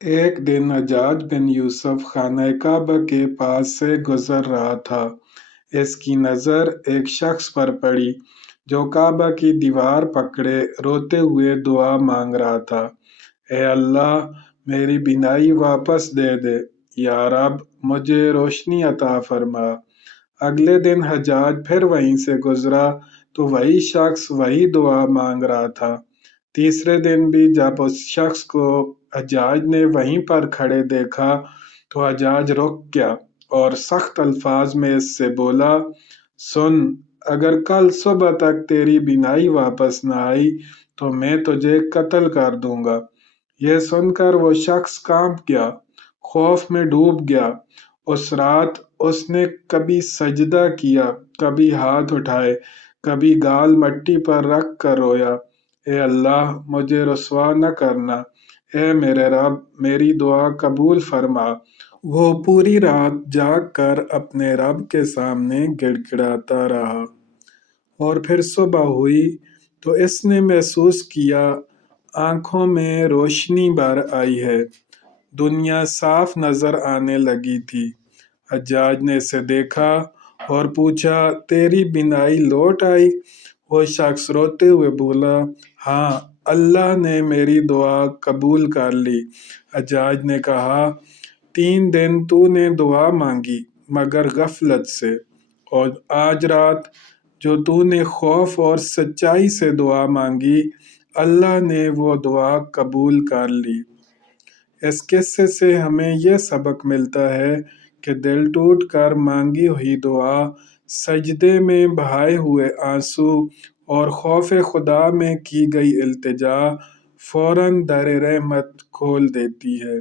एक दिन हज्जाज बिन यूसुफ खाना काबा के पास से गुजर रहा था। इसकी नज़र एक शख्स पर पड़ी जो काबा की दीवार पकड़े रोते हुए दुआ मांग रहा था। ए अल्लाह, मेरी बीनाई वापस दे दे। या रब, मुझे रोशनी अता फरमा। अगले दिन हज्जाज फिर वहीं से गुजरा तो वही शख्स वही दुआ मांग रहा था। तीसरे दिन भी जब उस शख्स को हज्जाज ने वहीं पर खड़े देखा तो हज्जाज रुक गया और सख्त अल्फाज में इससे बोला, सुन, अगर कल सुबह तक तेरी बीनाई वापस न आई तो मैं तुझे कत्ल कर दूंगा। यह सुनकर वो शख्स कांप गया, खौफ में डूब गया। उस रात उसने कभी सजदा किया, कभी हाथ उठाए, कभी गाल मट्टी पर रख कर रोया। ए अल्लाह, मुझे रुसवा न करना। ए मेरे रब, मेरी दुआ कबूल फरमा। वो पूरी रात जाग कर अपने रब के सामने गिड़गिड़ाता रहा और फिर सुबह हुई तो इसने महसूस किया आंखों में रोशनी भर आई है। दुनिया साफ नजर आने लगी थी। हज्जाज ने इसे देखा और पूछा, तेरी बीनाई लौट आई? वो शख्स रोते हुए बोला, हाँ, अल्लाह ने मेरी दुआ कबूल कर ली। हज्जाज ने कहा, 3 दिन तूने दुआ मांगी मगर गफलत से, और आज रात जो तूने खौफ और सच्चाई से दुआ मांगी, अल्लाह ने वो दुआ कबूल कर ली। इस किस्से से हमें यह सबक मिलता है कि दिल टूट कर मांगी हुई दुआ, सजदे में बहाए हुए आंसू और खौफ खुदा में की गई इल्तिजा फौरन दर रहमत खोल देती है।